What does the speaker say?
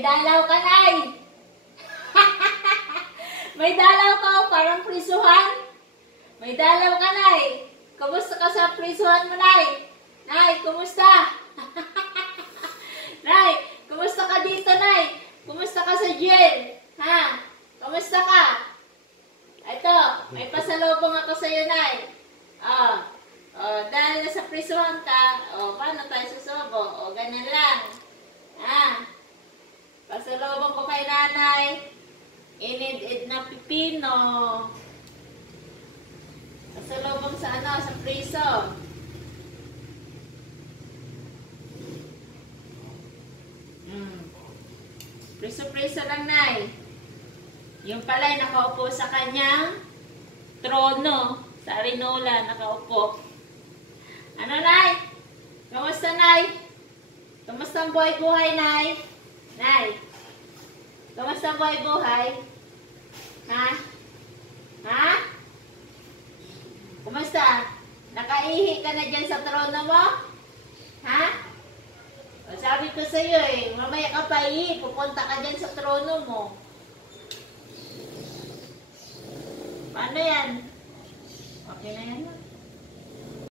may dalaw ka, Nay. May dalaw ka, parang prisuhan. May dalaw ka, Nay. Kumusta ka sa prisuhan mo, Nay? Nay, kumusta? Nay, kumusta ka dito, Nay? Kumusta ka sa jail? Ha? Kumusta ka? Ito, may pasalubong ako sa iyo, Nay. Dahil nasa prisuhan ka, paano tayo susubo? Ganyan lang. Pasalubong ko kay Nanay. Inid-id na pipino. Pasalubong sa sa priso. Priso-priso lang, Nay. Yung pala'y nakaupo sa kanyang trono. Sa Arinola, nakaupo. Ano, Nay? Kamusta, Nay? Kamusta ang buhay-buhay, Nay? Nay? Kamusta ang buhay-buhay? Ha? Ha? Kamusta? Nakaihi ka na dyan sa trono mo? Ha? Sabi ko sa iyo mamaya ka pa pupunta ka dyan sa trono mo. Paano yan? Okay na yan?